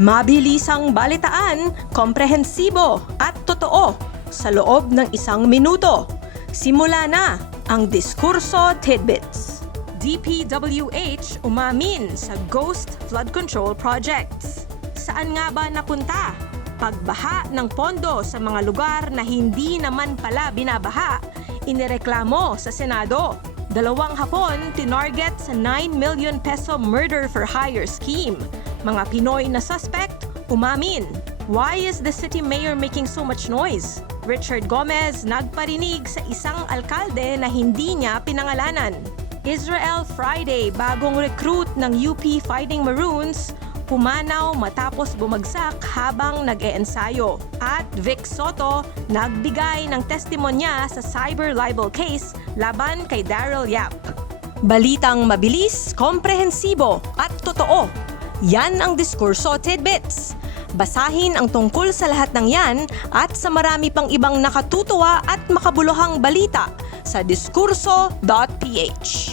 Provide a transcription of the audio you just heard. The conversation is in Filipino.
Mabilisang balitaan, komprehensibo at totoo sa loob ng 1 minuto. Simula na ang Diskurso Tidbits. DPWH umamin sa Ghost Flood Control Projects. Saan nga ba napunta? Pagbaha ng pondo sa mga lugar na hindi naman pala binabaha, inireklamo sa Senado. 2 hapon tinarget sa 9 million peso murder for hire scheme. Mga Pinoy na suspect umamin. Why is the city mayor making so much noise? Richard Gomez nagparinig sa isang alkalde na hindi niya pinangalanan. Israel Friday, bagong recruit ng UP Fighting Maroons, pumanaw matapos bumagsak habang nag-eensayo. At Vic Soto nagbigay ng testimonya sa cyber libel case laban kay Daryl Yap. Balitang mabilis, komprehensibo at totoo. Yan ang Diskurso Tidbits. Basahin ang tungkol sa lahat ng yan at sa marami pang ibang nakatutuwa at makabuluhang balita sa diskurso.ph.